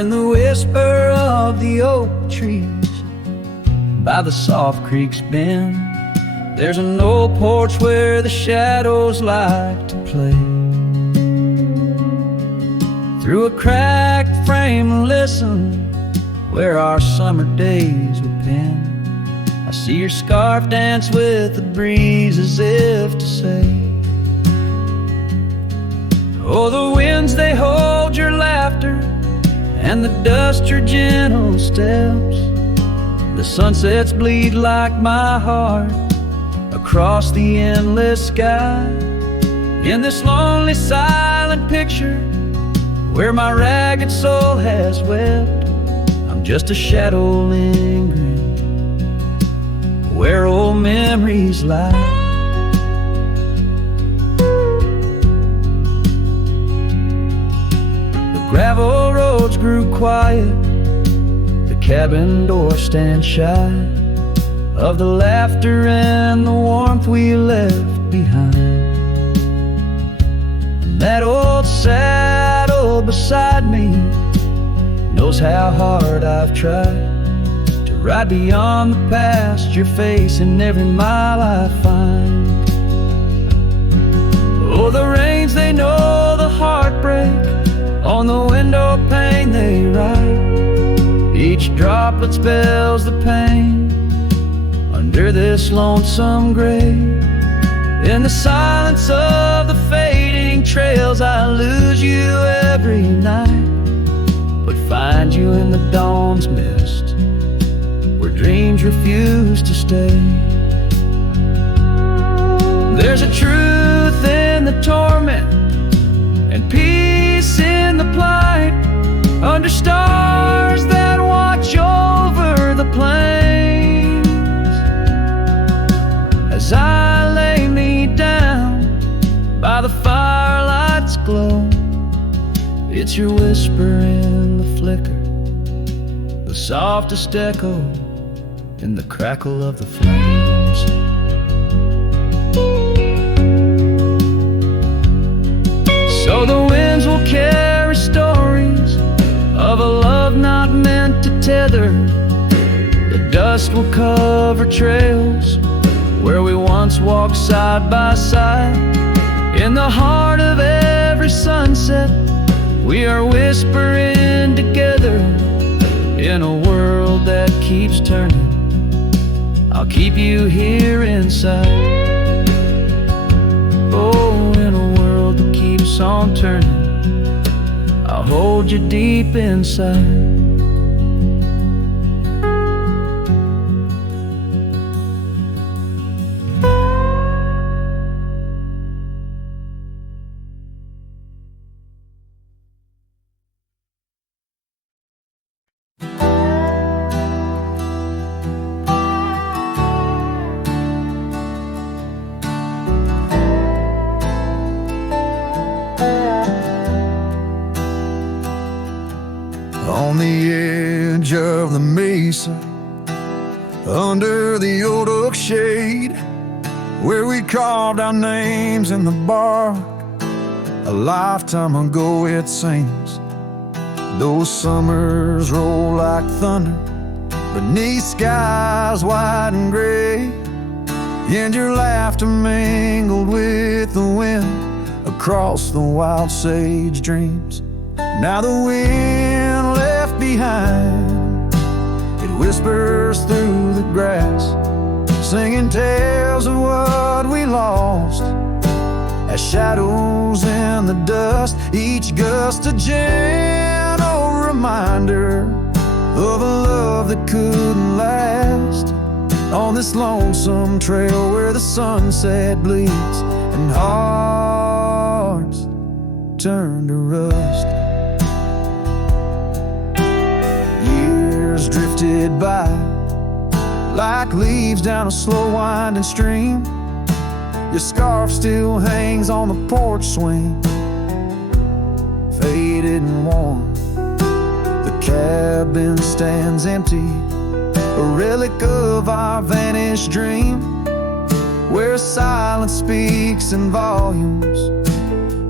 in the whisper of the oak trees by the soft creek's bend. There's an old porch where the shadows like to play. Through a cracked frame, listen where our summer days were penned. I see your scarf dance with the breeze as if to say, oh, the winds, they hold your laughter, and the dust your gentle steps. The sunsets bleed like my heart across the endless sky. In this lonely silent picture where my ragged soul has wept, I'm just a shadow lingering where old memories lie. The gravel roads grew quiet, the cabin door stands shy of the laughter and the warmth we left behind. And that old saddle beside me knows how hard I've tried to ride beyond the past, your face in every mile I find. Oh, the rains, they know the heartbreak, on the window pane they write. Each droplet spells the pain under this lonesome grave. In the silence of the fading trails, I lose you every night, but find you in the dawn's mist where dreams refuse to stay. There's a truth in the torment and peace in the plight, under stars that watch over the plains. As I lay me down by the firelight's glow, it's your whisper in the flicker, the softest echo in the crackle of the flames. So the winds will carry stories of a love not meant to tether. The dust will cover trails where we once walked side by side. In the heart of every sunset, we are whispering together. In a world that keeps turning, I'll keep you here inside. Oh, in a world that keeps on turning, I'll hold you deep inside. On the edge of the mesa, under the old oak shade, where we carved our names in the bark, a lifetime ago it seems. Those summers roll like thunder beneath skies white and gray, and your laughter mingled with the wind across the wild sage dreams. Now the wind left behind, it whispers through the grass, singing tales of what we lost as shadows in the dust. Each gust a gentle reminder of a love that couldn't last, on this lonesome trail where the sunset bleeds and hearts turn to rust. Drifted by like leaves down a slow winding stream. Your scarf still hangs on the porch swing, faded and worn. The cabin stands empty, a relic of our vanished dream, where silence speaks in volumes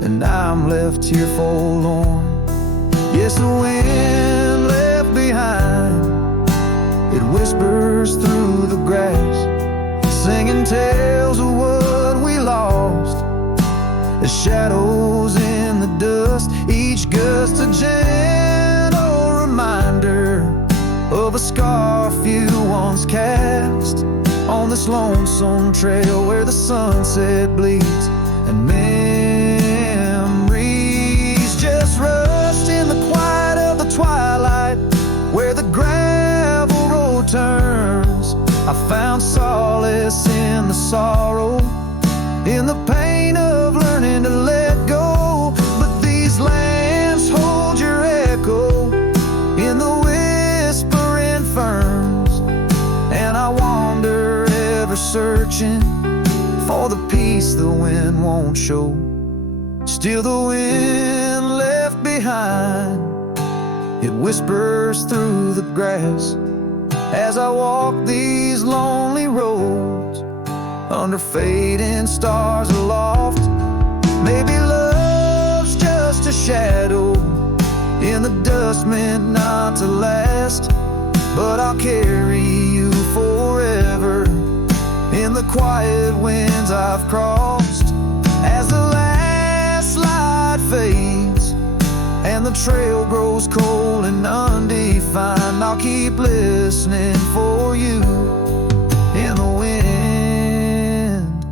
and I'm left here forlorn. Yes, the wind left behind, it whispers through the grass, singing tales of what we lost, the shadows in the dust, each gust a gentle reminder of a scar few once cast on this lonesome trail where the sunset bleeds and memories just rust in the quiet of the twilight where the gravel road turns. I found solace in the sorrow, in the pain of learning to let go. But these lands hold your echo in the whispering ferns, and I wander ever searching for the peace the wind won't show. Still the wind left behind, it whispers through the grass as I walk these lonely roads under fading stars aloft. Maybe love's just a shadow in the dust meant not to last, but I'll carry you forever in the quiet winds I've crossed. As the last light fades and the trail grows cold and undefined, I'll keep listening for you in the wind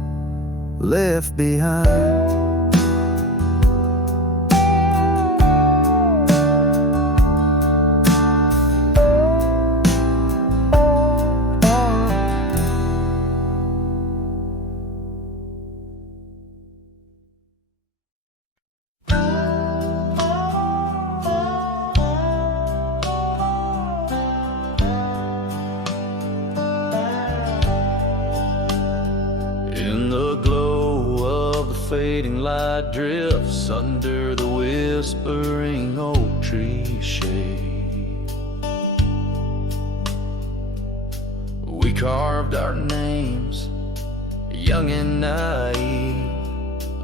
left behind. In the glow of the fading light drifts under the whispering oak tree shade, we carved our names, young and naive,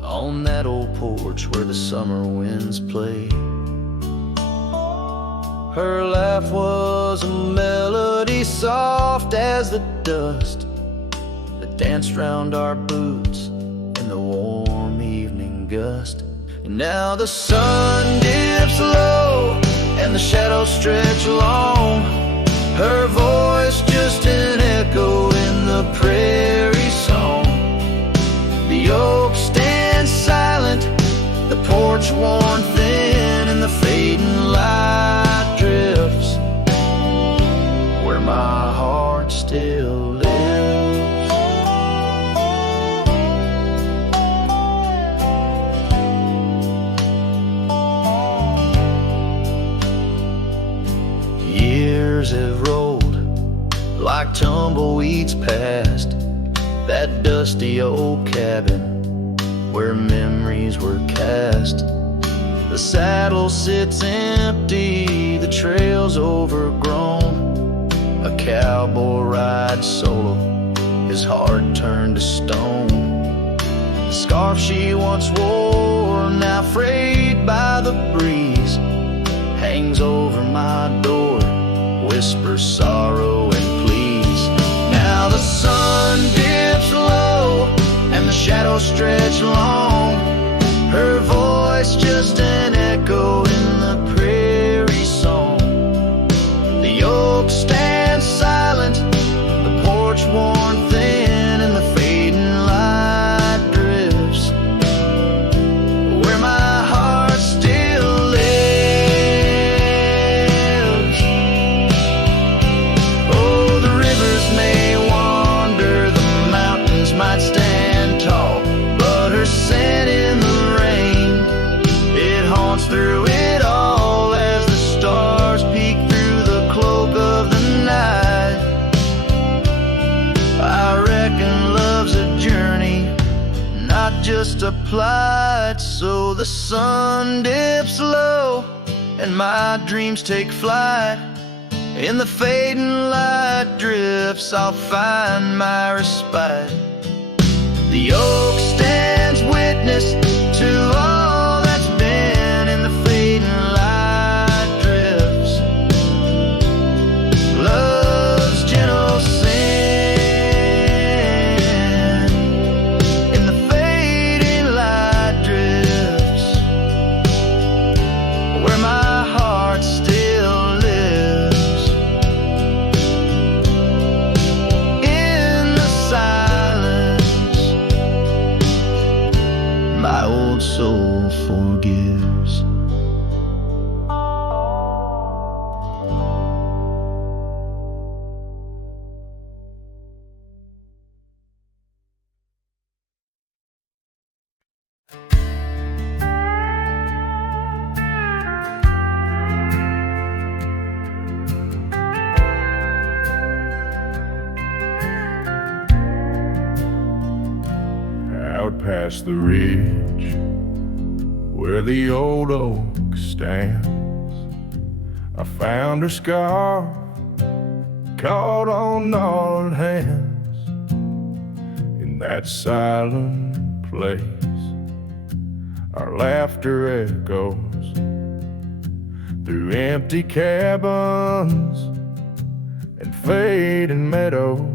on that old porch where the summer winds played. Her laugh was a melody soft as the dust that danced round our boots in the warm evening gust. And now the sun dips low and the shadows stretch long, her voice just an echo in the prairie song. The oak stands silent, the porch worn thin, and the fading light drifts where my heart still lives. Years have rolled like tumbleweeds past that dusty old cabin where memories were cast. The saddle sits empty, the trail's overgrown. A cowboy rides solo, his heart turned to stone. The scarf she once wore, now frayed by the breeze, hangs over my door, whispers sorrow and pleas. Now the sun dips low and the shadows stretch long, her voice just an echo in the prairie song. The oak stands silent, the porch worn thin, and the fading light drifts where my heart still lives. Oh, the rivers may wander, the mountains might stand tall, but her scent in the rain, it haunts through it all as the stars peek through the cloak of the night. I reckon love's a journey, not just a plight. So the sun dips low and my dreams take flight. In the fading light drifts I'll find my respite. The oak stands witness to all that's been. In the fading light called Soulful gives. Out past the ridge where the old oak stands, I found her scarf caught on gnarled hands. In that silent place our laughter echoes through empty cabins and fading meadows,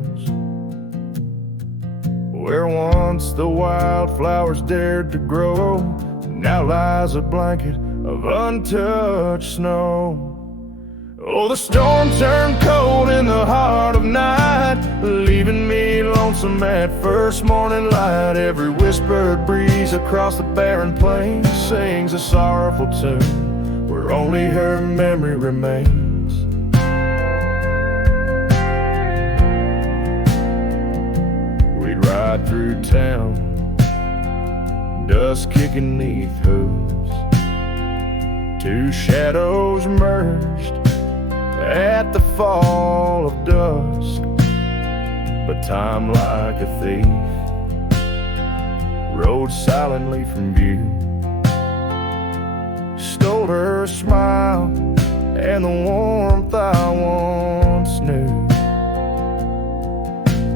where once the wildflowers dared to grow, now lies a blanket of untouched snow. Oh, the storm turned cold in the heart of night, leaving me lonesome at first morning light. Every whispered breeze across the barren plains sings a sorrowful tune where only her memory remains. Ride through town, dust kicking neath hooves, two shadows merged at the fall of dusk. But time, like a thief, rode silently from view, stole her smile and the warmth I once knew.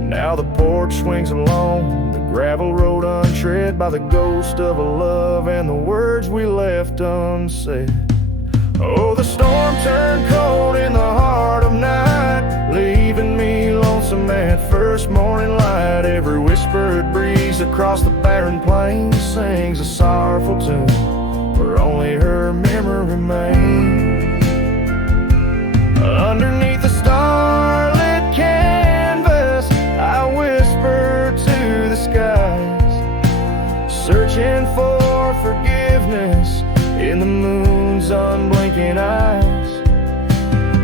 Now the porch swings along the gravel road untread by the ghost of a love and the words we left unsaid. Oh, the storm turned cold in the heart of night, leaving me lonesome at first morning light. Every whispered breeze across the barren plains sings a sorrowful tune where only her memory remains. Underneath the starlit canvas I whisper to the skies, searching for forgiveness in the moon's unblinking eyes.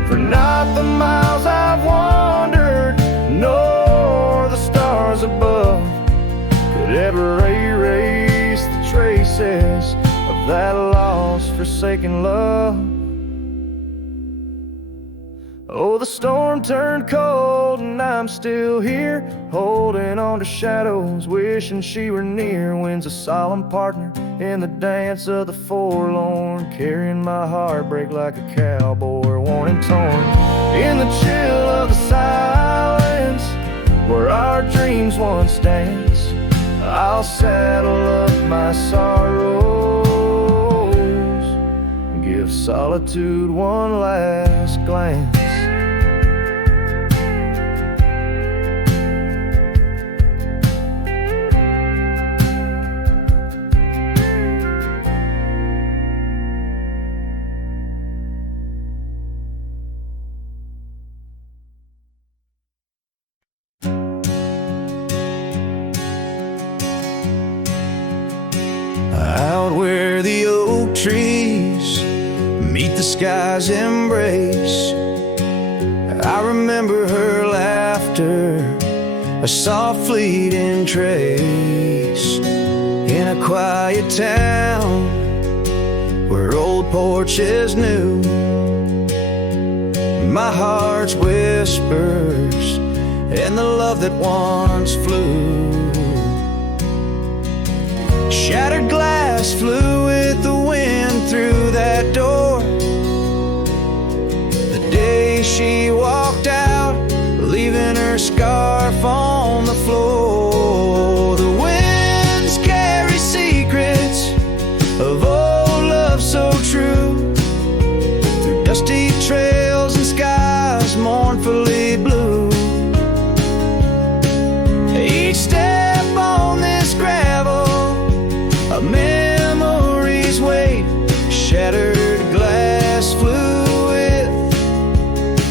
For not the miles I've wandered, nor the stars above could ever erase the traces of that lost, forsaken love. Oh, the storm turned cold and I'm still here, holding on to shadows, wishing she were near. Wind's a solemn partner in the dance of the forlorn, carrying my heartbreak like a cowboy, worn and torn. In the chill of the silence, where our dreams once danced, I'll saddle up my sorrows and give solitude one last glance. Out where the oak trees meet the sky's embrace, I remember her laughter, a soft fleeting trace. In a quiet town where old porches knew my heart's whispers and the love that once flew. Shattered glass flew with the wind through that door the day she walked out, leaving her scarf on the floor. The winds carry secrets of old love so true, through dusty trails and skies mournfully blue. Each step on this gravel, a memory's weight, shattered glass flew with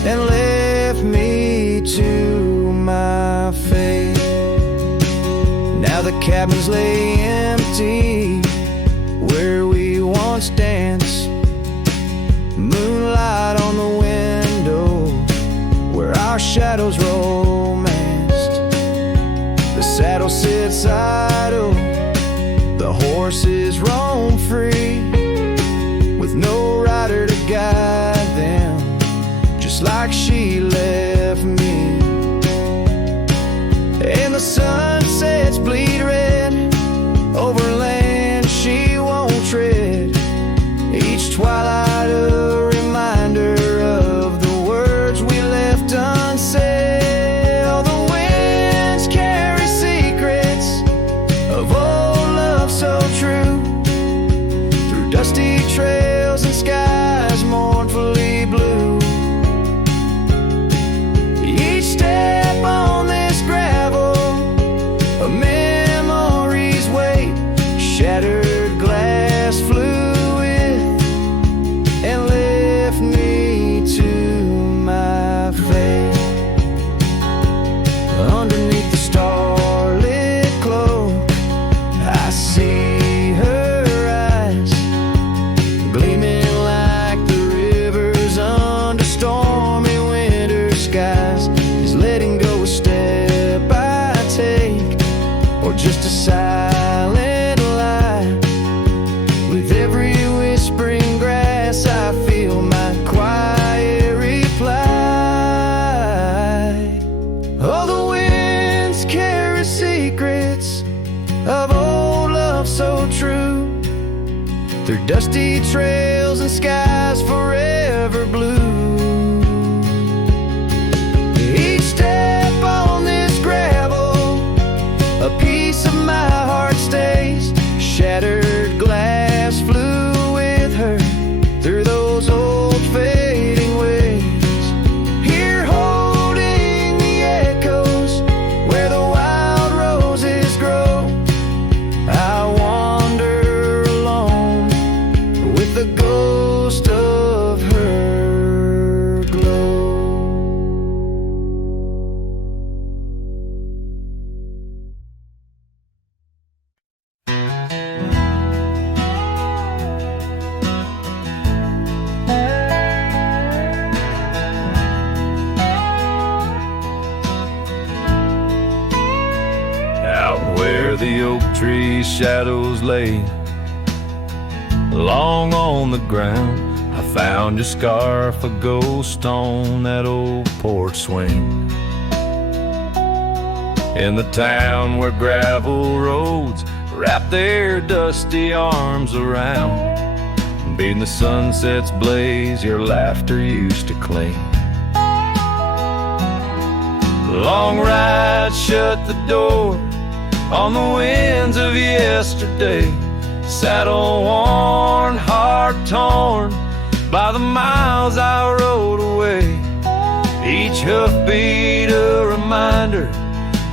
and left me to my fate. Now the cabins lay empty once dance. Moonlight on the window where our shadows romanced. The saddle sits idle, the horses roam free, with no rider to guide them, just like she left me. And the sunsets bleed red over land she won't tread. Each twilight a reminder of the words we left unsaid. Oh, the winds carry secrets of old love so true, through dusty trails and skies mournfully blue. Each step on this gravel, a memory's weight, shattered glass fluid, and left me to my fate. Underneath the starlit cloak, I see her eyes, gleaming like the rivers under stormy winter skies. Is letting go a step I take, or just a silent lie? With every whispering grass I feel my quiet reply. Oh, the winds carry secrets of old love so true, through dusty trails and skies forever blue. Each step on this gravel, a piece of my heart stays. Shattered glass flew with her through those old fading ways. Here holding the echoes where the wild roses grow, I wander alone with the ghost of her glow. Out where the oak tree shadows lay, long on the ground, I found your scarf, a ghost on that old porch swing. In the town where gravel roads wrap their dusty arms around, beating the sunset's blaze, your laughter used to cling. Long ride shut the door on the winds of yesterday, saddle worn, heart torn by the miles I rode away. Each hoofbeat a reminder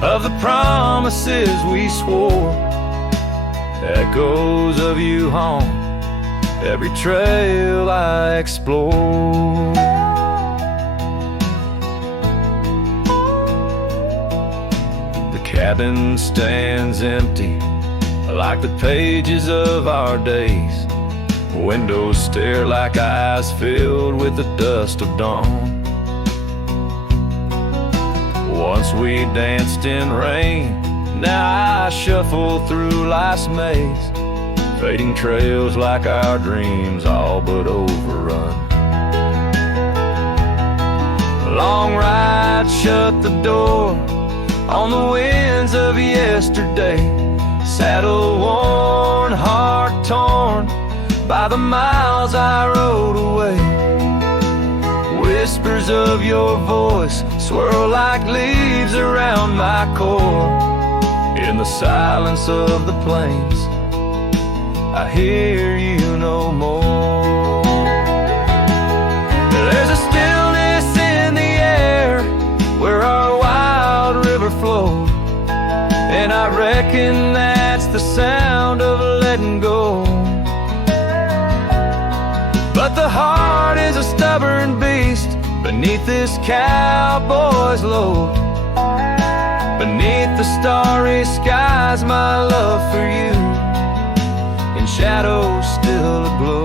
of the promises we swore, echoes of you haunt every trail I explore. The cabin stands empty like the pages of our days. Windows stare like eyes filled with the dust of dawn. Once we danced in rain, now I shuffle through life's maze, fading trails like our dreams all but overrun. Long ride shut the door on the winds of yesterday, saddle worn, heart torn by the miles I rode away. Whispers of your voice swirl like leaves around my core. In the silence of the plains, I hear you no more. There's a stillness in the air where our wild river flowed, and I reckon that's the sound of letting go. But the heart is a stubborn beast beneath this cowboy's load. Beneath the starry skies, my love for you in shadows still aglow.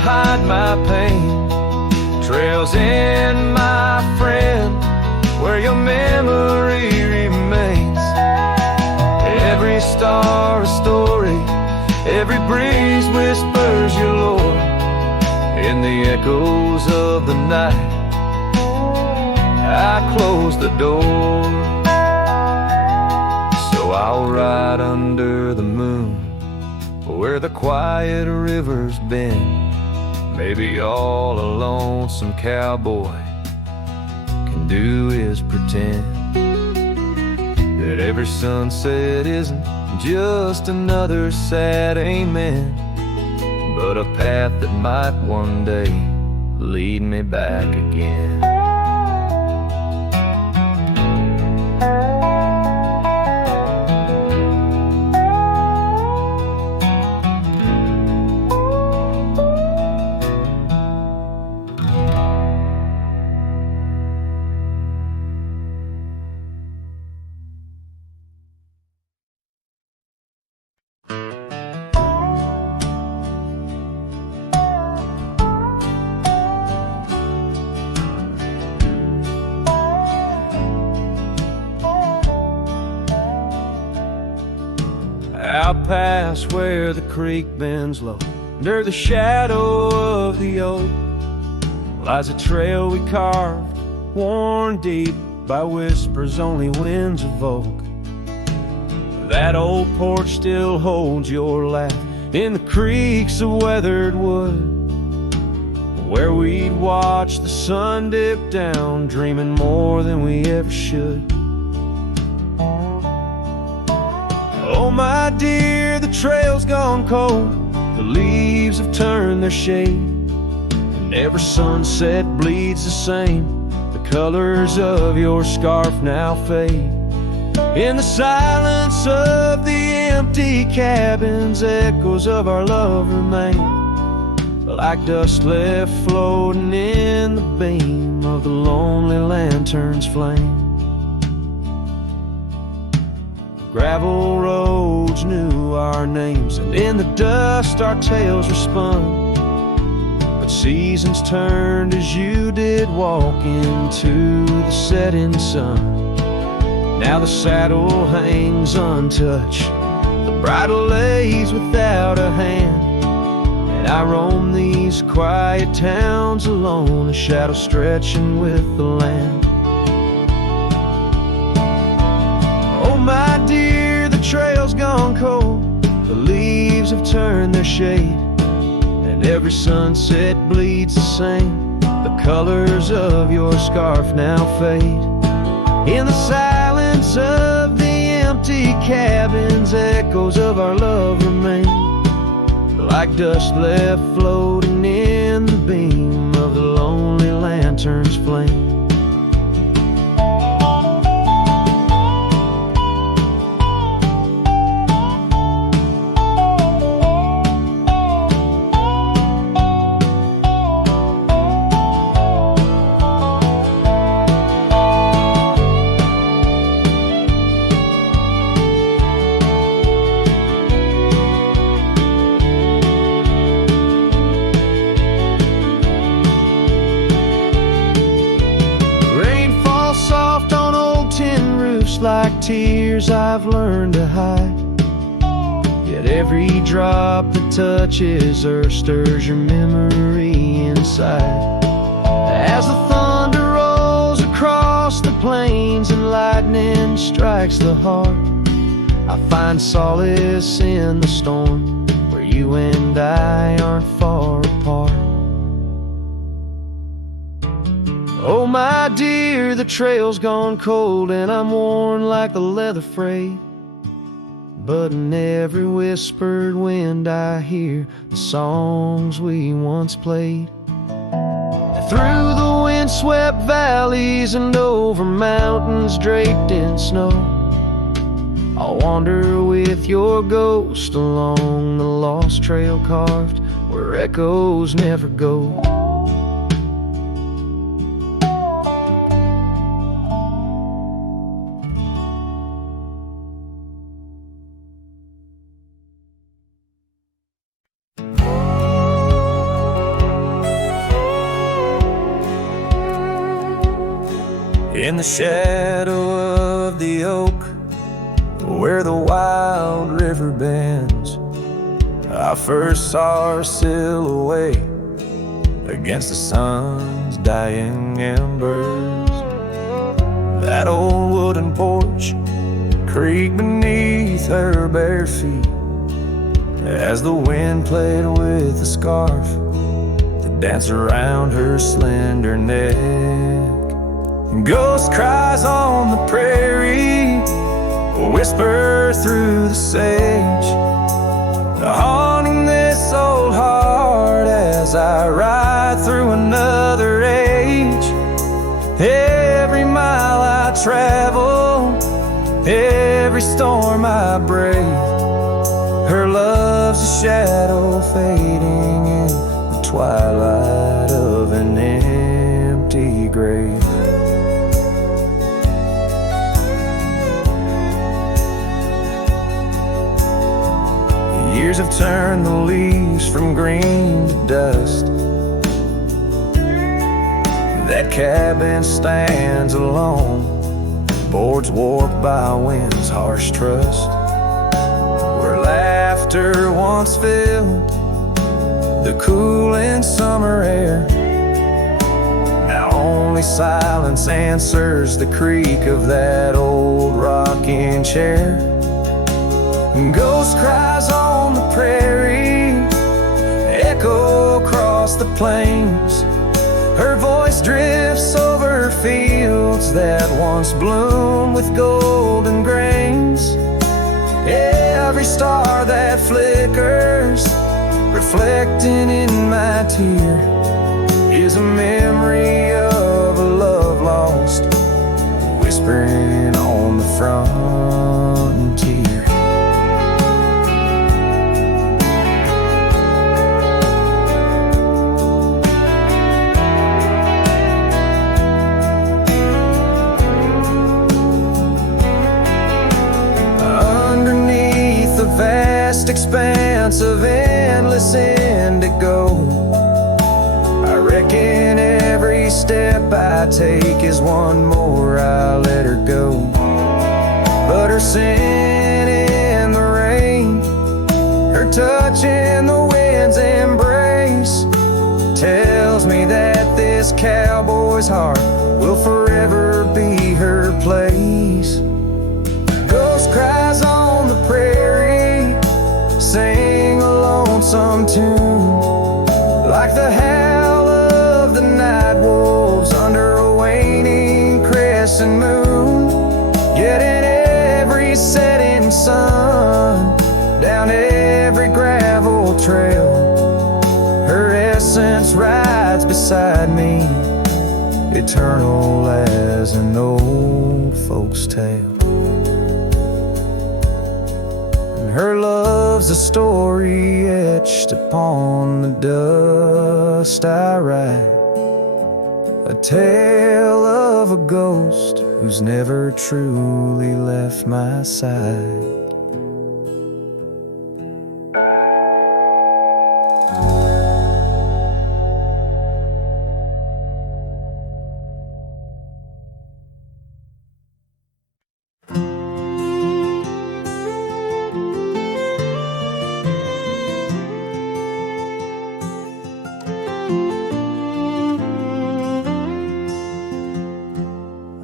hide my pain. Trails in, my friend, where your memory remains. Every star a story, every breeze whispers your lore. In the echoes of the night, I close the door. So I'll ride under the moon, where the quiet river's bend. Maybe all a lonesome cowboy can do is pretend that every sunset isn't just another sad amen, but a path that might one day lead me back again. Out past where the creek bends low, under the shadow of the oak, lies a trail we carved, worn deep by whispers only winds evoke. That old porch still holds your laugh in the creaks of weathered wood, where we'd watch the sun dip down, dreaming more than we ever should. Oh my dear, the trail's gone cold, the leaves have turned their shade, and every sunset bleeds the same. The colors of your scarf now fade. In the silence of the empty cabins, echoes of our love remain, like dust left floating in the beam of the lonely lantern's flame. Gravel roads knew our names, and in the dust our tales were spun. But seasons turned as you did walk into the setting sun. Now the saddle hangs untouched, the bridle lays without a hand, and I roam these quiet towns alone, a shadow stretching with the land. Oh my dear, the trail's gone cold, the leaves have turned their shade, and every sunset bleeds the same. The colors of your scarf now fade. In the silence of the empty cabins, echoes of our love remain, like dust left floating in the beam of the lonely lantern's flame. Like tears I've learned to hide, yet every drop that touches earth stirs your memory inside. As the thunder rolls across the plains and lightning strikes the heart, I find solace in the storm, where you and I aren't far apart. Oh my dear, the trail's gone cold, and I'm worn like the leather freight, but in every whispered wind I hear the songs we once played. Through the windswept valleys and over mountains draped in snow, I'll wander with your ghost along the lost trail carved where echoes never go. In the shadow of the oak, where the wild river bends, I first saw her silhouette against the sun's dying embers. That old wooden porch creaked beneath her bare feet as the wind played with the scarf that danced around her slender neck. Ghost cries on the prairie whisper through the sage, haunting this old heart as I ride through another age. Every mile I travel, every storm I brave, her love's a shadow fading in the twilight of an empty grave. Years have turned the leaves from green to dust. That cabin stands alone, boards warped by wind's harsh trust. Where laughter once filled the cooling summer air, now only silence answers the creak of that old rocking chair. Ghost cries on the prairie echo across the plains, her voice drifts over fields that once bloomed with golden grains. Every star that flickers, reflecting in my tear, is a memory of a love lost, whispering on the frontier. Vast expanse of endless indigo, I reckon every step I take is one more I let her go. But her scent in the rain, her touch in the wind's embrace, tells me that this cowboy's heart will forever be her place. Ghost cries on the prairie, sing a lonesome tune, like the howl of the night wolves under a waning crescent moon. Yet in every setting sun, down every gravel trail, her essence rides beside me, eternal as an old folk's tale. Her love's a story etched upon the dust I write, a tale of a ghost who's never truly left my side.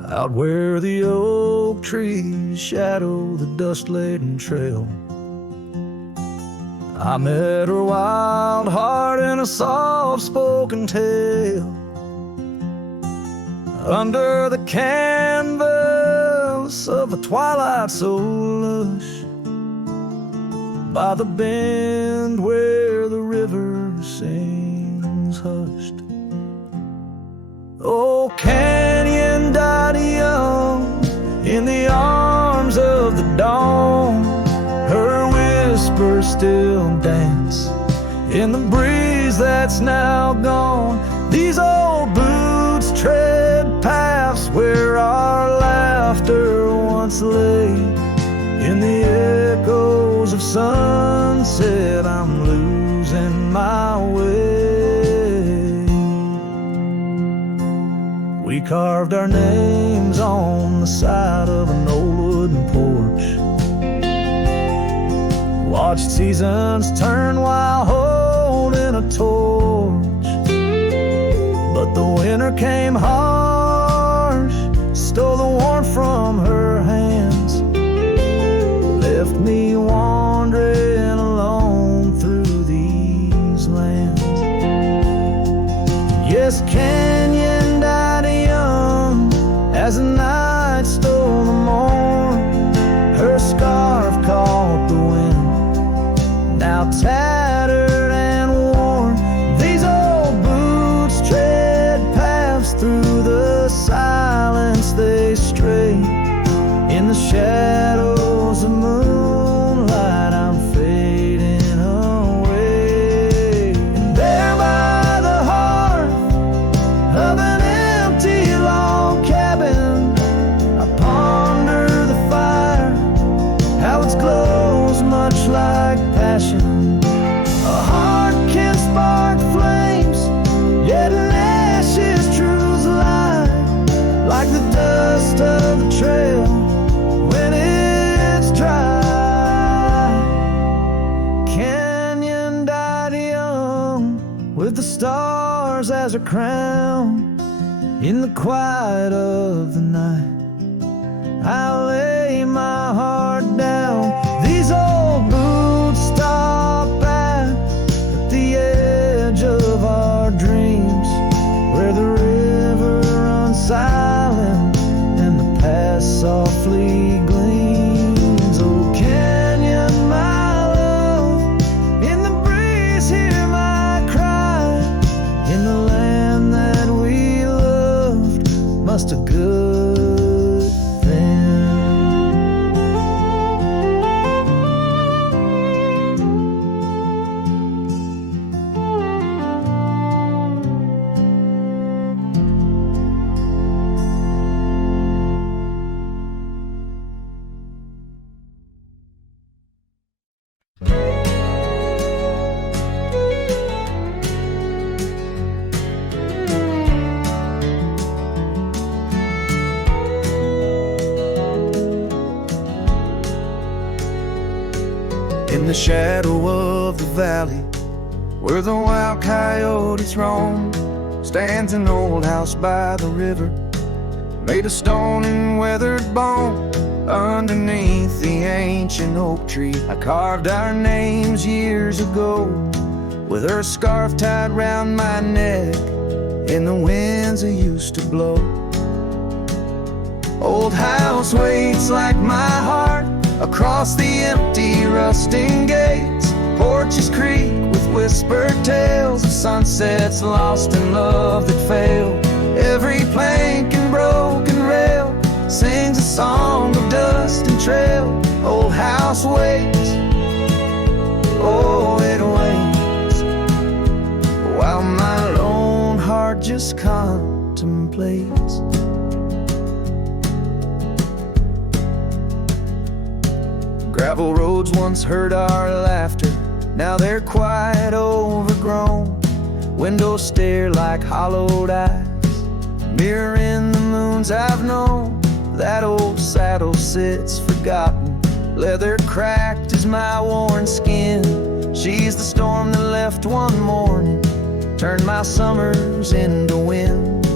Out where the oak trees shadow the dust-laden trail, I met her wild heart in a soft-spoken tale. Under the canvas of a twilight so lush, by the bend where the river sings hushed. Oh, canyon died young in the arms of the dawn, her whispers still dance in the breeze that's now gone. These old boots tread paths where our laughter once lay. In the echoes of sunset, I'm losing my way. We We carved our names on the side of an old wooden porch. Watched seasons turn while holding a torch. But the winter came harsh, stole the warmth from her hands, left me wandering alone through these lands. Yes, Canyon died young as the night stole the morn. Her scarf caught the wind, now tattered and worn. These old boots tread paths through the silence, they stray in the shadows of moonlight. I'm fading away. And there by the hearth of an empty log cabin, I ponder the fire, how its glow's much like passion. A heart can spark flames, yet in ashes truths lie, like the dust of the trail when it's dry. Canyon died young with the stars as her crown. In the quiet of the night, I lay my heart down. These old boots stop at the edge of our dreams, where the river runs silent and the past softly gleams. Oh, Canyon, my love, in the breeze hear my cry. In the land that we loved, must a good thing. In the shadow of the valley, where the wild coyotes roam, stands an old house by the river, made of stone and weathered bone. Underneath the ancient oak tree, I carved our names years ago, with her scarf tied round my neck in the winds that used to blow. Old house waits like my heart across the empty rusting gates. Porches creak with whispered tales of sunsets lost in love that failed. Every plank and broken rail sings a song of dust and trail. Old house waits, oh it waits, while my lone heart just contemplates. Gravel roads once heard our laughter, now they're quite overgrown. Windows stare like hollowed eyes, mirroring the moons I've known. That old saddle sits forgotten, leather cracked as my worn skin. She's the storm that left one morning, turned my summers into wind.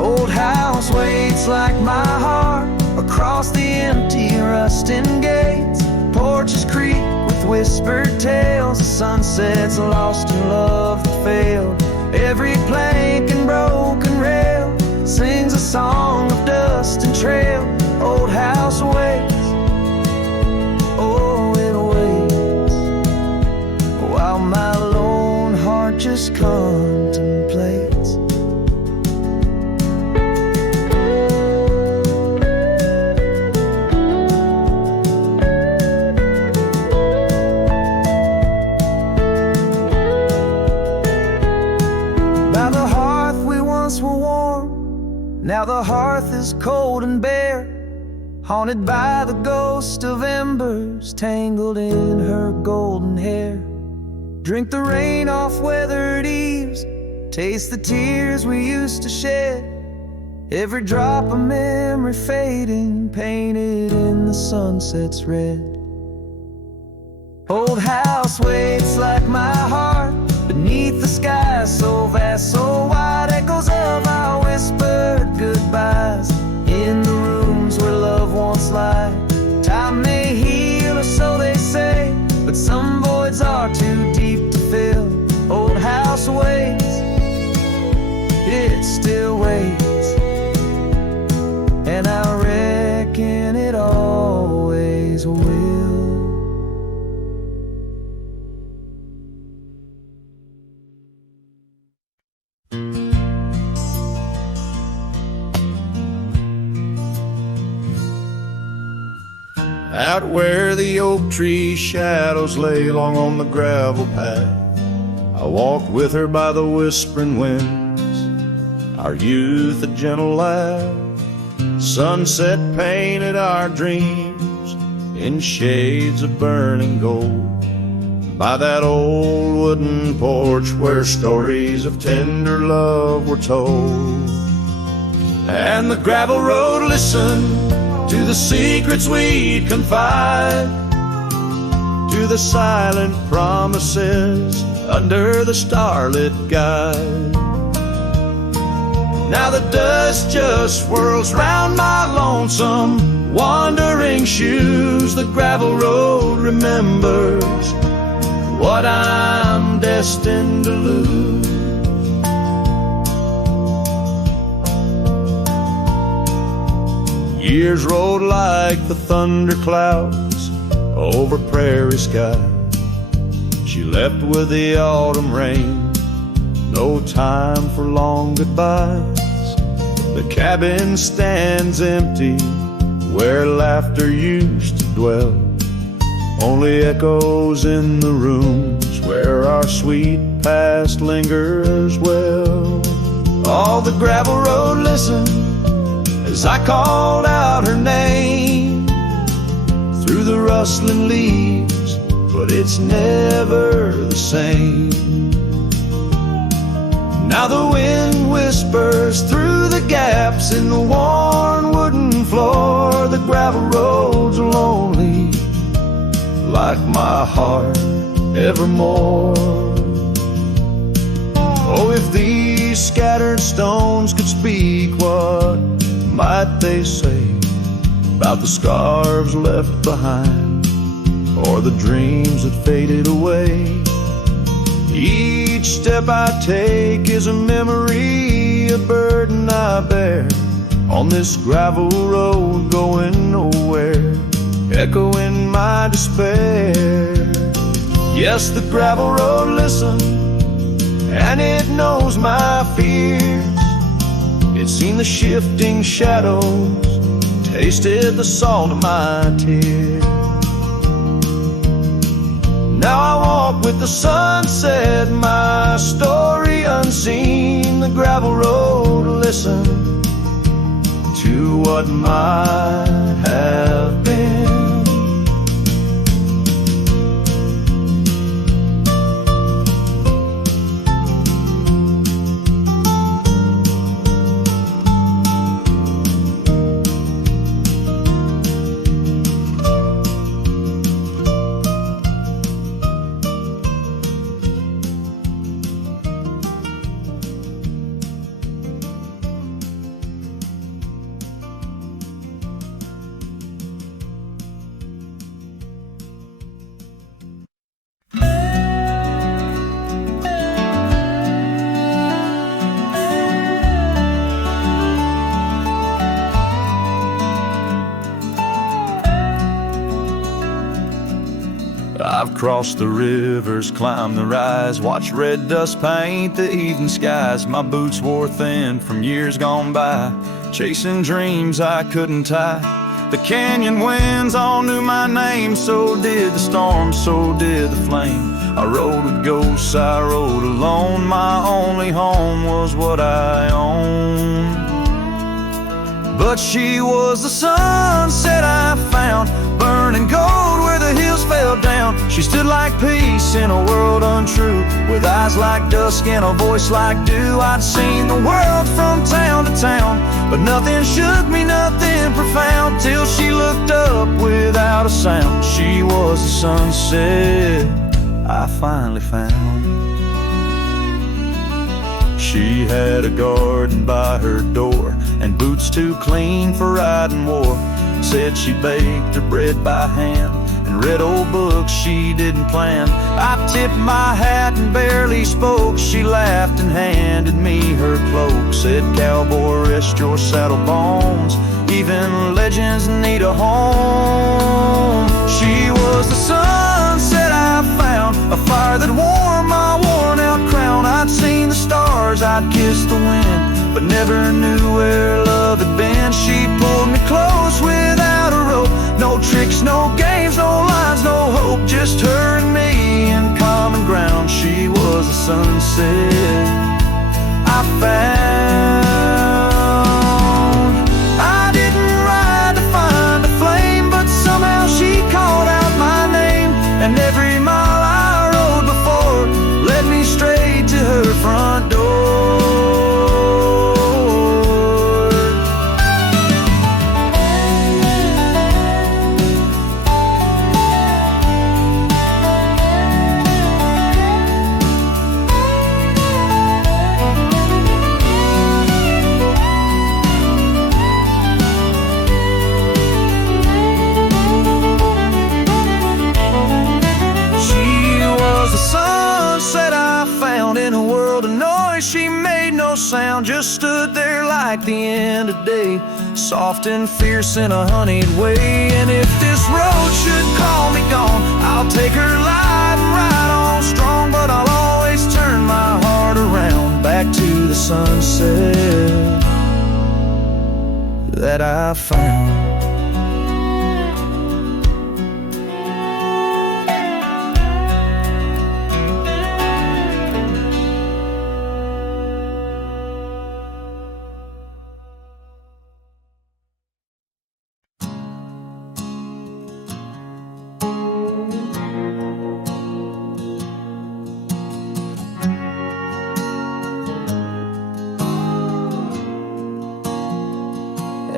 Old house waits like my heart across the empty rusting gates. Porches creak with whispered tales of sunsets lost in love that failed. Every plank and broken rail sings a song of dust and trail. Old house waits, oh it waits, while my lone heart just contemplates. Now the hearth is cold and bare, haunted by the ghost of embers tangled in her golden hair. Drink the rain off weathered eaves, Taste the tears we used to shed, every drop of memory fading, painted in the sunset's red. Old house waits like my heart beneath the sky so vast, so wide. Echoes of our whispered goodbyes in the rooms where love once lied. Time may heal, or so they say, but some voids are too deep to fill. Old house waits, it still waits, and I reckon it always will. Out where the oak tree shadows lay long on the gravel path, I walked with her by the whispering winds, our youth a gentle laugh. Sunset painted our dreams in shades of burning gold, by that old wooden porch where stories of tender love were told. And the gravel road listened to the secrets we'd confide, to the silent promises under the starlit guide. Now the dust just swirls round my lonesome wandering shoes. The gravel road remembers what I'm destined to lose. Years rolled like the thunder clouds over prairie skies. She left with the autumn rain, no time for long goodbyes. The cabin stands empty where laughter used to dwell, only echoes in the rooms where our sweet past lingers well. All the gravel road listened as I called out her name through the rustling leaves, but it's never the same. Now the wind whispers through the gaps in the worn wooden floor. The gravel roads are lonely, like my heart evermore. Oh, if these scattered stones could speak, what might they say about the scarves left behind, or the dreams that faded away? Each step I take is a memory, a burden I bear on this gravel road going nowhere, echoing my despair. Yes, the gravel road listens, and it knows my fears. It's seen the shifting shadows, tasted the salt of my tears. Now I walk with the sunset, my story unseen. The gravel road listen to what might have been. I've crossed the rivers, climbed the rise, watched red dust paint the evening skies. My boots wore thin from years gone by, chasing dreams I couldn't tie. The canyon winds all knew my name, so did the storm, so did the flame. I rode with ghosts, I rode alone, my only home was what I owned. But she was the sunset I found, burning turning gold where the hills fell down. She stood like peace in a world untrue, with eyes like dusk and a voice like dew. I'd seen the world from town to town, but nothing shook me, nothing profound, till she looked up without a sound. She was the sunset I finally found. She had a garden by her door, and boots too clean for riding war. Said she baked her bread by hand, and read old books she didn't plan. I tipped my hat and barely spoke. She laughed and handed me her cloak. Said, cowboy, rest your saddle bones, even legends need a home. She was the sunset I found, a fire that warmed my worn out crown. I'd seen the stars, I'd kissed the wind, but never knew where love had been. She pulled me close without a rope, no tricks, no games, no lines, no hope, just her and me in common ground. She was the sunset I found. I didn't ride to find a flame, but somehow she called out my name, and every mile I rode before led me straight to her front door. In a world of noise, she made no sound, just stood there like the end of day, soft and fierce in a honeyed way. And if this road should call me gone, I'll take her light and ride on strong, but I'll always turn my heart around back to the sunset that I found.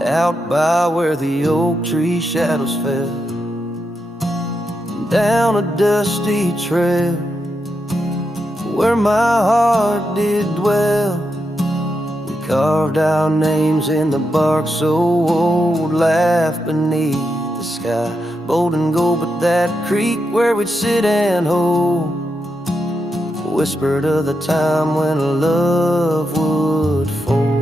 Out by where the oak tree shadows fell, down a dusty trail, where my heart did dwell. We carved our names in the bark so old, laughed beneath the sky, bold and gold. But that creek where we'd sit and hold whispered of the time when love would fold.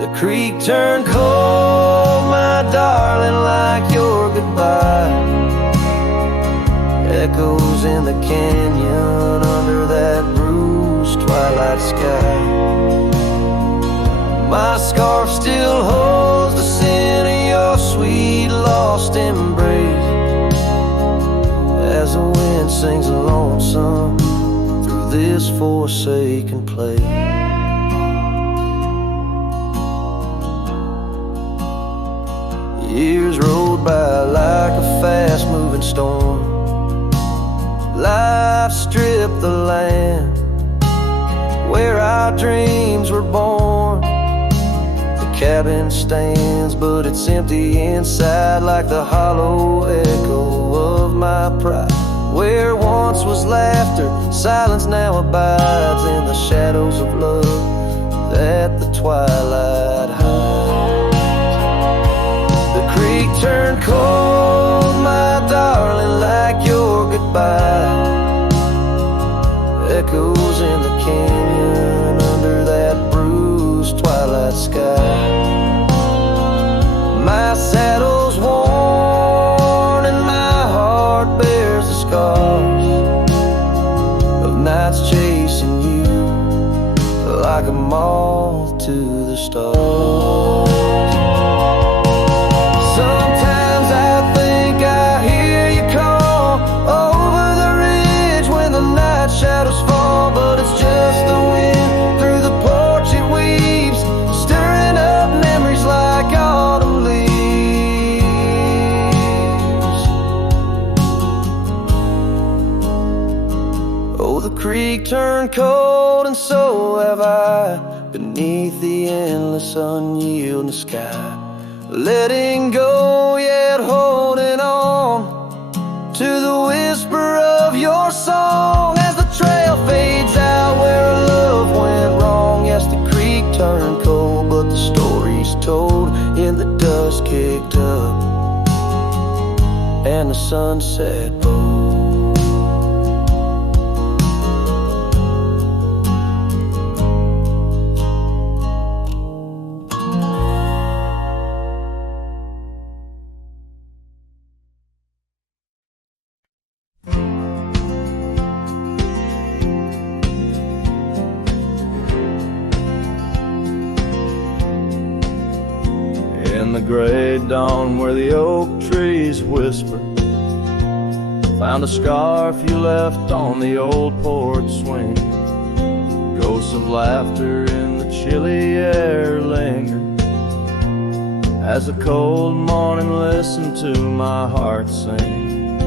The creek turned cold, my darling, like your goodbye. Echoes in the canyon under that bruised twilight sky. My scarf still holds the scent of your sweet lost embrace, as the wind sings a lonesome through this forsaken place. Years rolled by like a fast-moving storm. Life stripped the land where our dreams were born. The cabin stands, but it's empty inside, like the hollow echo of my pride. Where once was laughter, silence now abides in the shadows of love that the twilight hides. The creek turned cold, my darling, like your goodbye. Echoes in the canyon under that bruised twilight sky. My saddle's worn and my heart bears the scars of nights chasing you like a moth to the stars. Sometimes I think I hear you call over the ridge when the night shadows fall, but it's just the wind through the porch it weaves, stirring up memories like autumn leaves. turned cold, and so have I, beneath the endless unyielding sky. Letting go, yet holding on to the whisper of your song. As the trail fades out where love went wrong. Yes, the creek turned cold, but the story's told in the dust kicked up and the sunset bowl. In the gray dawn where the oak trees whisper, found a scarf you left on the old porch swing. Ghosts of laughter in the chilly air linger as the cold morning listened to my heart sing.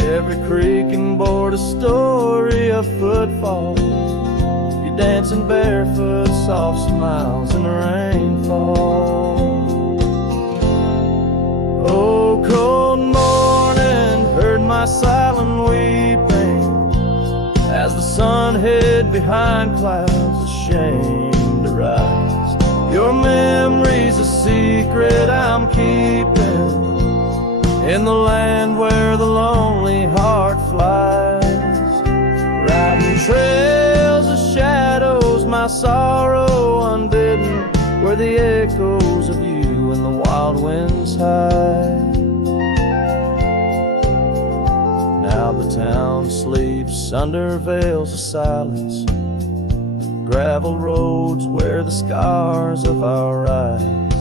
Every creaking board a story of footfalls, you dancing barefoot, soft smiles in the rainfall. Oh, cold morning, heard my silent weeping as the sun hid behind clouds, ashamed to rise. Your memory's a secret I'm keeping in the land where the lonely heart flies. Riding trails of shadows, my sorrow unbidden, where the echoes of you and the wild winds hide. Now the town sleeps under veils of silence, gravel roads wear the scars of our eyes.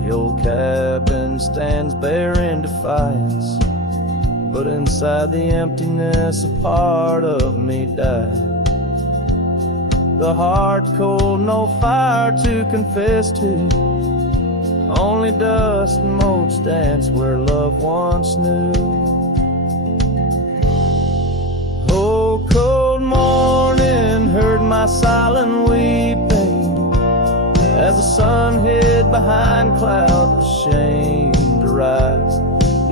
The old cabin stands bare in defiance, but inside the emptiness a part of me died. The heart cold, no fire to confess to, only dust and motes dance where love once knew. Oh, cold morning, heard my silent weeping as the sun hid behind clouds, ashamed to rise.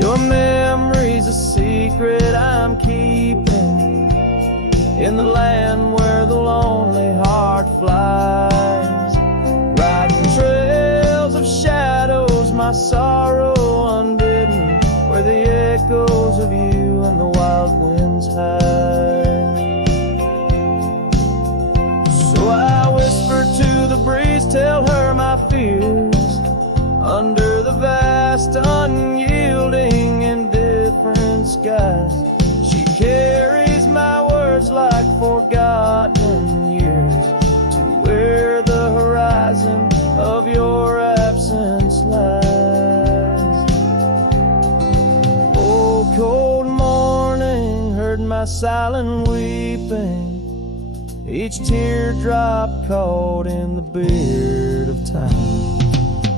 Your memory's a secret I'm keeping in the land where the lonely heart flies. Riding trails of shadows, my sorrow unbidden, where the echoes of you and the wild winds hide. So I whisper to the breeze, tell her my fears, under the vast unyielding indifferent skies. She carries my words like forgotten years to where the horizon of your absence lies. Oh, cold morning, heard my silent weeping, each teardrop caught in the beard of time.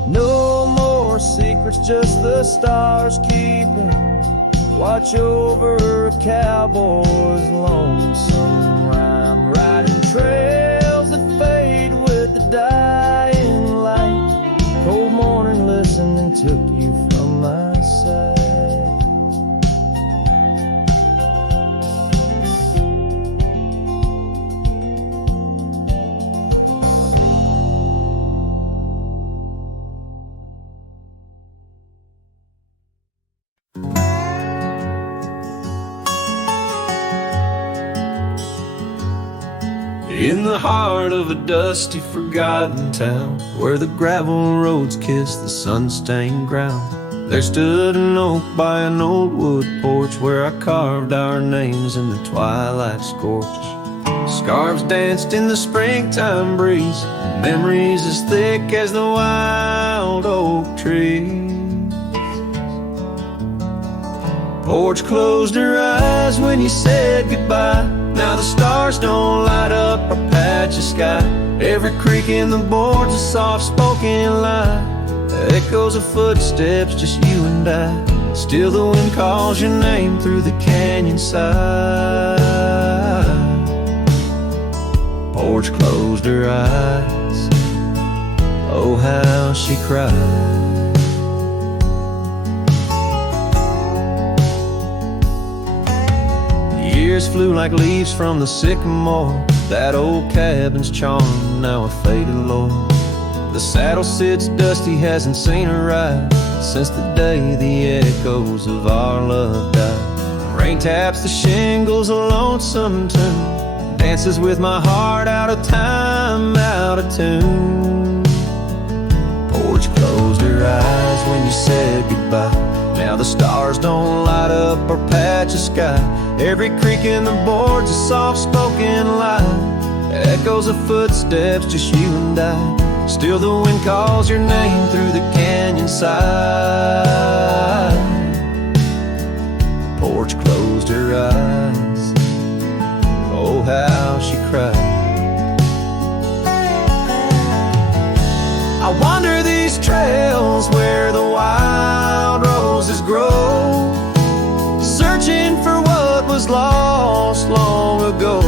No more secrets, just the stars keeping watch over a cowboy's lonesome rhyme. Riding trails that fade with the dying light. Cold morning listened and took you from my side. In the heart of a dusty, forgotten town, where the gravel roads kiss the sun-stained ground, there stood an oak by an old wood porch, where I carved our names in the twilight scorch. Scarves danced in the springtime breeze, memories as thick as the wild oak trees. Porch closed her eyes when you said goodbye. Now the stars don't light up our patch of sky. Every creak in the board's a soft-spoken lie. Echoes of footsteps, just you and I. Still the wind calls your name through the canyon side. Porch closed her eyes. Oh, how she cried. Years flew like leaves from the sycamore. That old cabin's charm, now a faded lore. The saddle sits dusty, hasn't seen a ride since the day the echoes of our love died. Rain taps the shingles, a lonesome tune dances with my heart, out of time, out of tune. Porch closed her eyes when you said goodbye. Now the stars don't light up our patch of sky. Every creak in the board's a soft-spoken lie. Echoes of footsteps, just you and I. Still the wind calls your name through the canyon side. Porch closed her eyes. Oh, how she cried. I wander these trails where the wild roses grow, searching for what was lost long ago.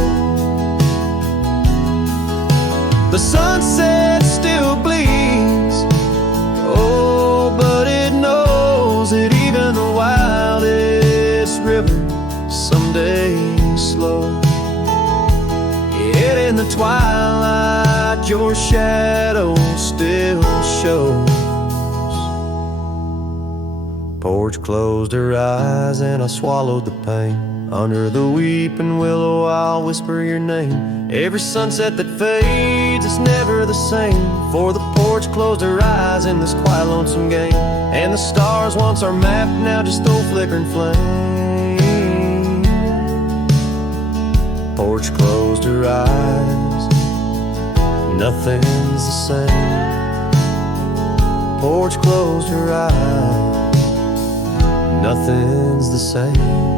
The sunset still bleeds, oh, but it knows that even the wildest river someday slows. Yet in the twilight your shadow still shows. Porch closed her eyes and I swallowed the pain. Under the weeping willow I'll whisper your name. Every sunset that fades is never the same. For the porch closed her eyes in this quiet lonesome game. And the stars once our map, now just old flickering flame. Porch closed her eyes, nothing's the same. Porch closed her eyes, nothing's the same.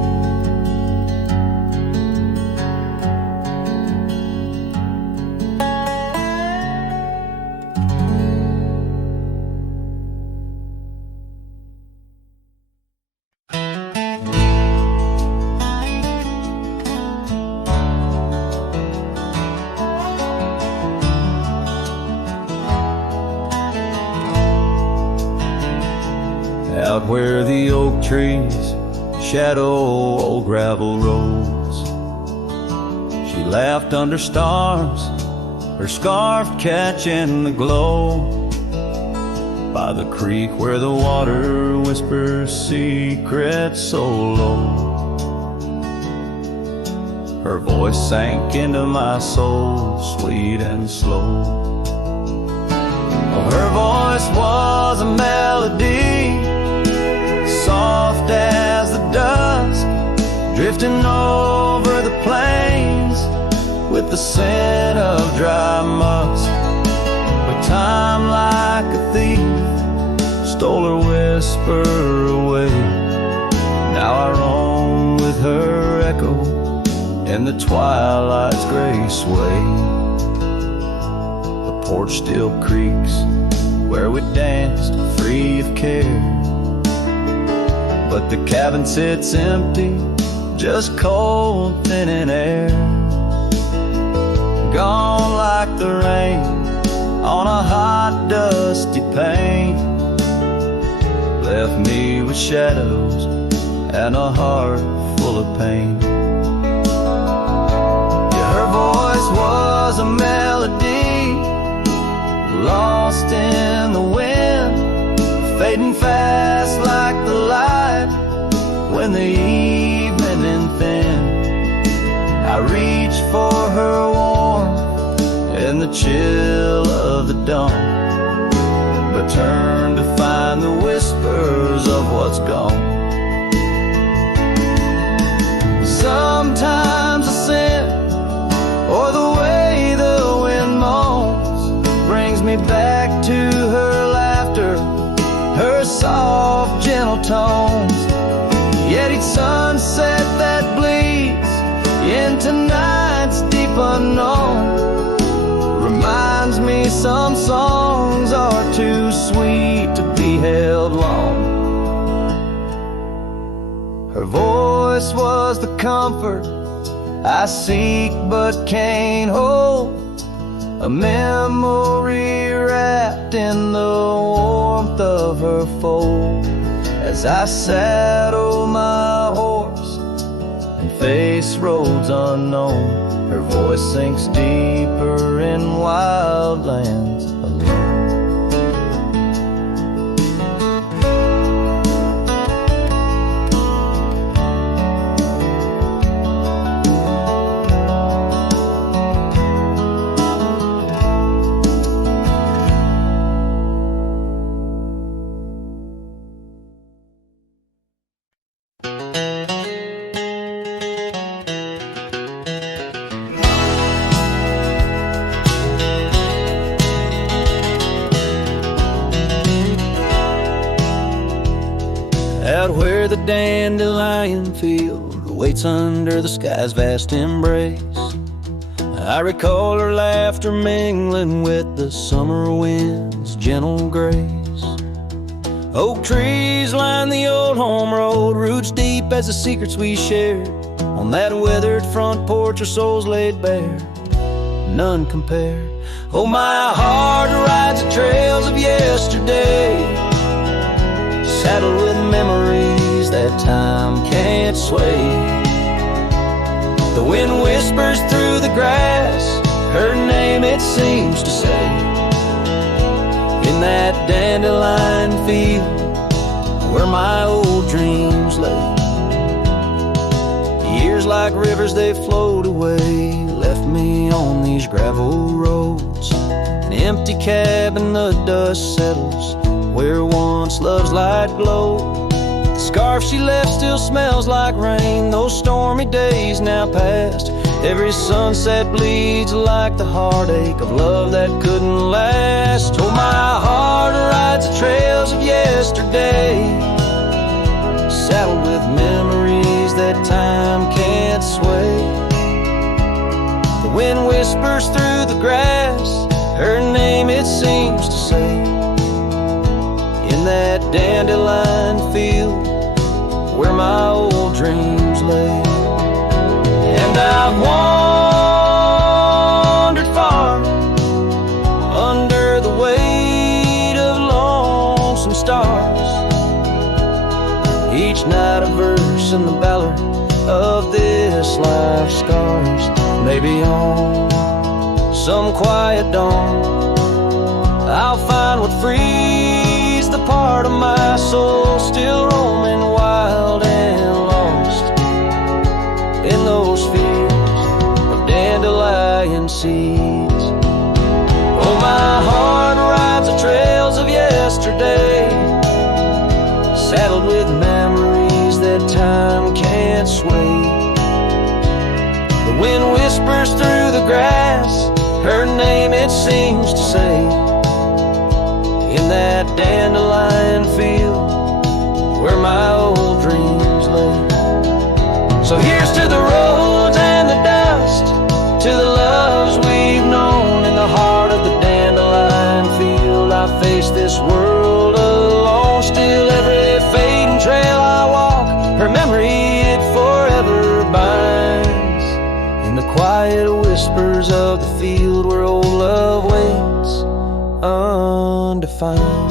Out where the oak trees shadow old gravel roads, she laughed under stars, her scarf catching the glow. By the creek where the water whispers secrets so low, her voice sank into my soul, sweet and slow. Oh, her voice was a melody, soft as the dusk, drifting over the plains with the scent of dry musk. But time, like a thief, stole her whisper away. Now I roam with her echo in the twilight's gray sway. The porch still creaks where we danced free of care, but the cabin sits empty, just cold, thinning air. Gone like the rain on a hot, dusty pane, left me with shadows and a heart full of pain. Yeah, her voice was a melody, lost in the wind, fading fast like the light when the evening thin. I reached for her warmth in the chill of the dawn, but turned to find the whispers of what's gone. Sometimes the scent or the way the wind moans brings me back to her laughter, her soft, gentle tones. Yet each sunset that bleeds into night's deep unknown reminds me some songs are too sweet to be held long. Her voice was the comfort I seek but can't hold, a memory wrapped in the warmth of her fold. As I saddle my horse and face roads unknown, her voice sinks deeper in wild lands alone. Out where the dandelion field waits under the sky's vast embrace, I recall her laughter mingling with the summer wind's gentle grace. Oak trees line the old home road, roots deep as the secrets we shared. On that weathered front porch, our souls laid bare, none compared. Oh, my heart rides the trails of yesterday, saddled with memories that time can't sway. The wind whispers through the grass, her name it seems to say. In that dandelion field where my old dreams lay. Years like rivers they flowed away, left me on these gravel roads. An empty cabin, the dust settles where once love's light glowed. The scarf she left still smells like rain, those stormy days now past. Every sunset bleeds like the heartache of love that couldn't last. Oh, my heart rides the trails of yesterday, saddled with memories that time can't sway. The wind whispers through the grass, her name it seems to say. In that dandelion field where my old dreams lay. And I've wandered far under the weight of lonesome stars, each night a verse in the ballad of this life's scars. Maybe on some quiet dawn I'll find what frees the part of my soul still roaming wild and lost in those fields of dandelion seeds. Oh, my heart rides the trails of yesterday, saddled with memories that time can't sway. The wind whispers through the grass, her name it seems to say. In that dandelion field where my old dreams lay. So here's to the roads and the dust, to the loves we've known. In the heart of the dandelion field I face this world alone. Still every fading trail I walk, her memory it forever binds. In the quiet whispers of the field where old love waits undefined.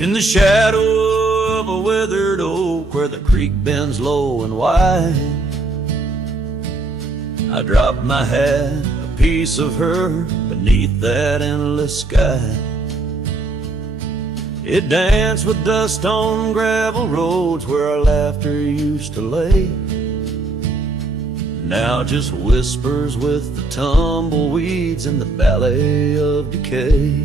In the shadow of a withered oak where the creek bends low and wide, I dropped my hat, a piece of her beneath that endless sky. It danced with dust on gravel roads where our laughter used to lay. Now just whispers with the tumbleweeds in the ballet of decay.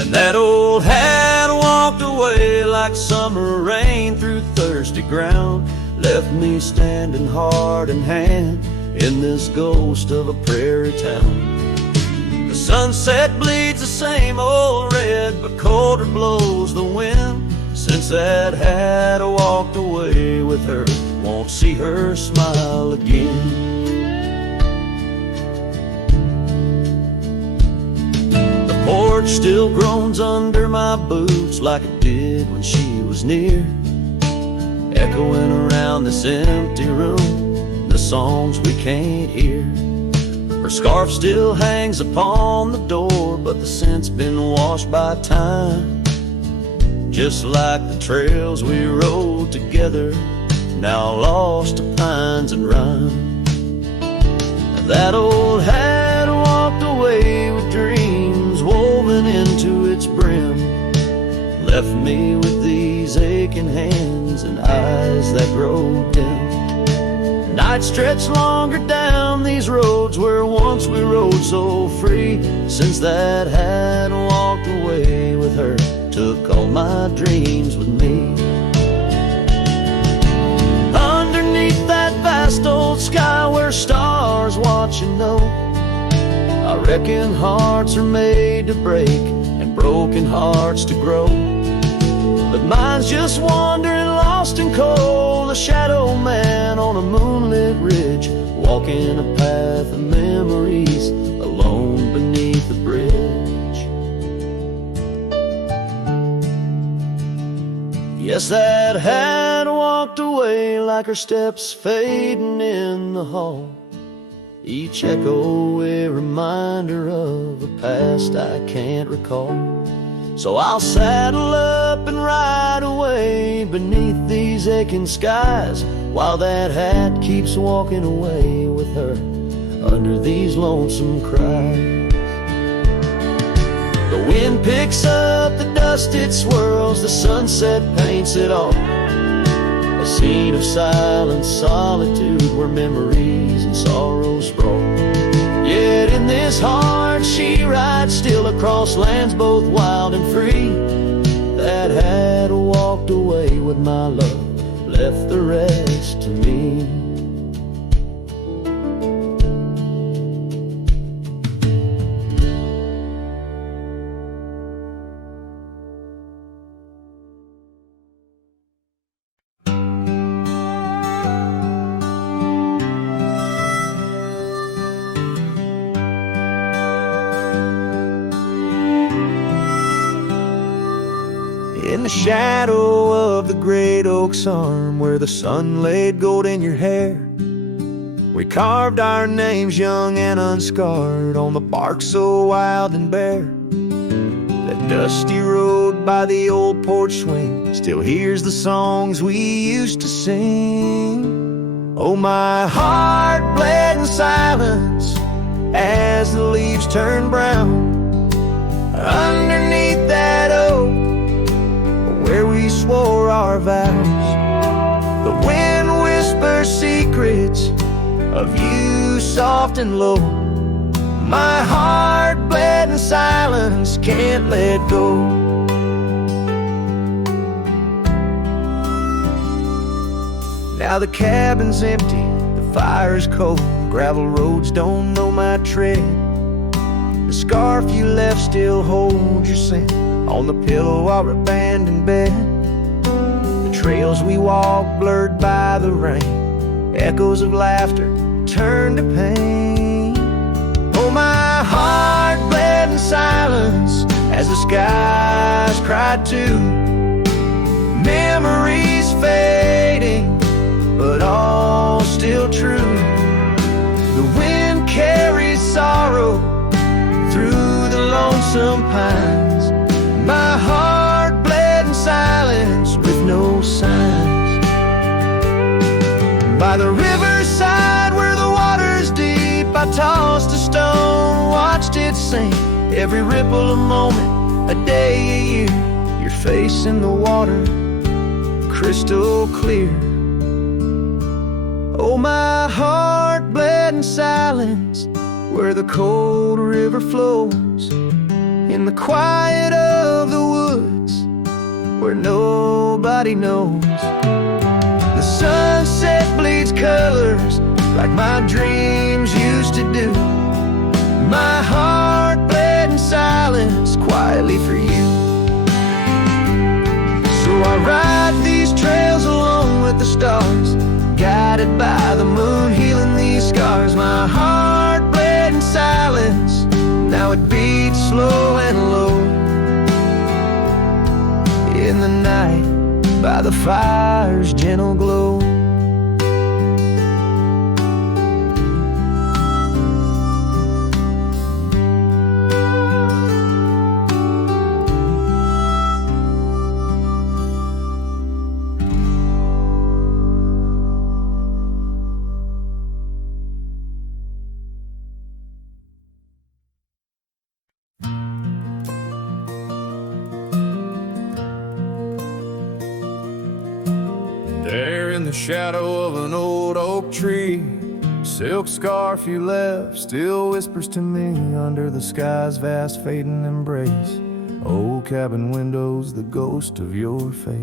And that old hat walked away like summer rain through thirsty ground, left me standing heart in hand in this ghost of a prairie town. The sunset bleeds the same old red, but colder blows the wind. Since that hat walked away with her, won't see her smile again. porch still groans under my boots like it did when she was near, echoing around this empty room, the songs we can't hear. Her scarf still hangs upon the door, but the scent's been washed by time, just like the trails we rode together, now lost to pines and rhyme. That old hat walked away with dreams woven into its brim, left me with these aching hands and eyes that grow dim. Night stretched longer down these roads where once we rode so free. Since that hat walked away with her, took all my dreams with me. Underneath that vast old sky where stars watch and know, I reckon hearts are made to break and broken hearts to grow. But mine's just wandering lost and cold, a shadow man on a moonlit ridge, walking a path of memories alone beneath the bridge. Yes, that hat walked away like her steps fading in the hall, each echo a reminder of a past I can't recall. So I'll saddle up and ride away beneath these aching skies, while that hat keeps walking away with her under these lonesome cries. The wind picks up the dust it swirls, the sunset paints it all, a scene of silent solitude where memories and sorrows sprawl. Yet in this heart she rides still across lands both wild and free. That hat walked away with my love, left the rest to me. In the shadow of the great oak's arm, where the sun laid gold in your hair, we carved our names young and unscarred on the bark so wild and bare. That dusty road by the old porch swing still hears the songs we used to sing. Oh, my heart bled in silence as the leaves turned brown underneath that oak where we swore our vows. The wind whispers secrets of you soft and low. My heart bled in silence, can't let go. Now the cabin's empty, the fire's cold, gravel roads don't know my tread. The scarf you left still holds your scent on the pillow of our abandoned bed. The trails we walked blurred by the rain, echoes of laughter turned to pain. Oh, my heart bled in silence as the skies cried too. Memories fading, but all still true. The wind carries sorrow through the lonesome pines. My heart bled in silence with no signs. By the riverside where the water's deep, I tossed a stone, watched it sink. Every ripple a moment, a day, a year. Your face in the water, crystal clear. Oh, my heart bled in silence where the cold river flows, in the quiet of the woods where nobody knows. The sunset bleeds colors like my dreams used to do. My heart bled in silence quietly for you. So I ride these trails alone with the stars, guided by the moon, healing these scars. My heart bled in silence, now it beats slow and low. by the fire's gentle glow. There in the shadow of an old oak tree, silk scarf you left still whispers to me under the sky's vast fading embrace. Old cabin windows, the ghost of your face.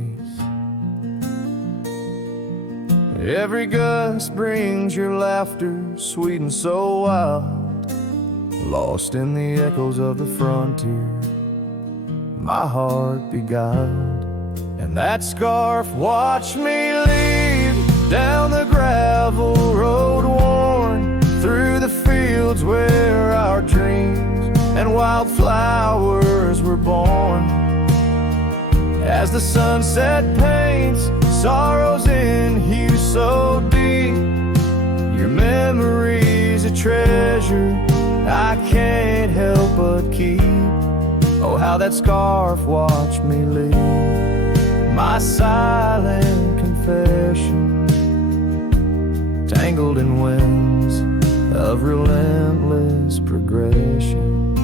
Every gust brings your laughter, sweet and so wild, lost in the echoes of the frontier, my heart beguiled. And that scarf watched me leave down the gravel road worn, through the fields where our dreams and wildflowers were born. As the sunset paints sorrows in hue so deep, your memory's a treasure I can't help but keep. Oh, how that scarf watched me leave, my silent confession, tangled in winds of relentless progression.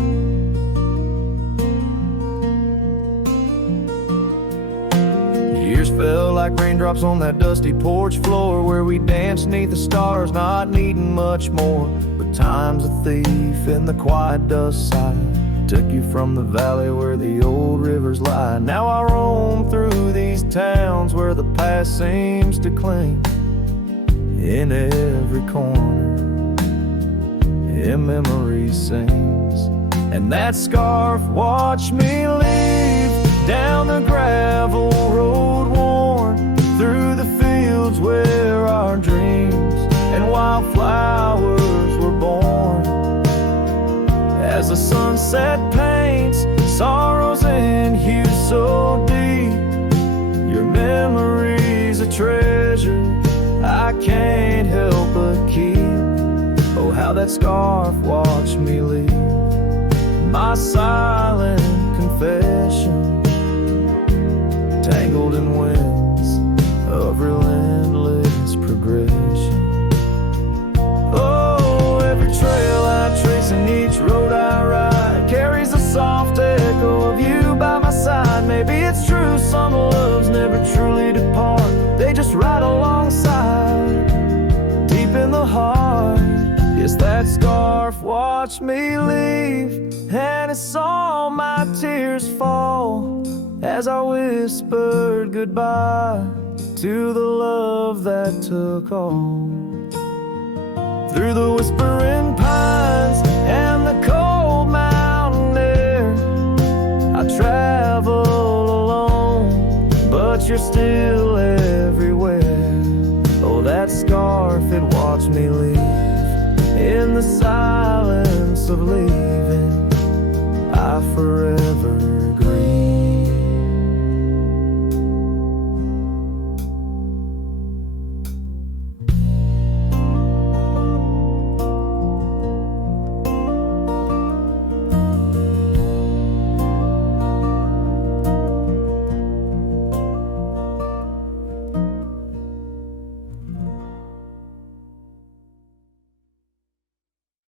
Years fell like raindrops on that dusty porch floor, where we danced neath the stars, not needing much more. But time's a thief in the quiet dust side, took you from the valley where the old rivers lie. Now I roam through these towns where the past seems to cling. In every corner, in memory sings. And that scarf watched me leave down the gravel road worn, through the fields where our dreams and wildflowers were born. As the sunset paints sorrows in hue so deep, your memory's a treasure I can't help but keep. Oh, how that scarf watched me leave, my silent confession, tangled in winds of relentless progression. Oh, every trail I trace and each road I ride carries a soft echo of you by my side. Maybe it's true, some loves never truly depart, they just ride alongside, deep in the heart. Yes, that scarf watched me leave, and it saw my tears fall as I whispered goodbye to the love that took all. Through the whispering pines and the cold mountain air, I travel alone, but you're still everywhere. Oh, that scarf, it watched me leave in the silence of leaving. I forever